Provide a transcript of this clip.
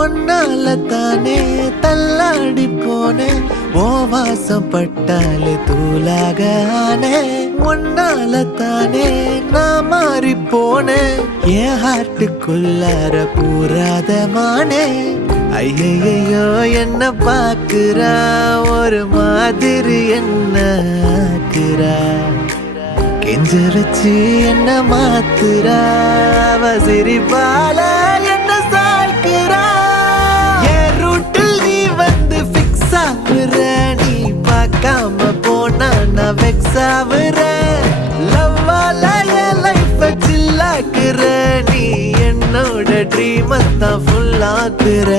ஒன்னால தானே தள்ளாடி போனேன் ஓ வாசம் பட்டாலே தூளாக ஆனே ஒன்னால தானே நான் மாறி போனேன் என் ஹார்ட்டுக்குள்ளார பூராத மானே ஐயையோ என்ன பாக்குறா ஒரு மாதிரி என்ன ஆக்குறா கெஞ்ச வச்சு என்ன மாத்துறா அவ சிரிப்பால என்ன சாய்க்கிறா என் ரூட்டில் நீ வந்து ஃபிக்ஸ் ஆகுற நீ பார்க்காம போனா நான் வெக்ஸ் ஆகுற லவ்வால என் லைஃப் சில்லாக்குற நீ என்னோட ட்ரீம் தான் ஃபுல் ஆக்குற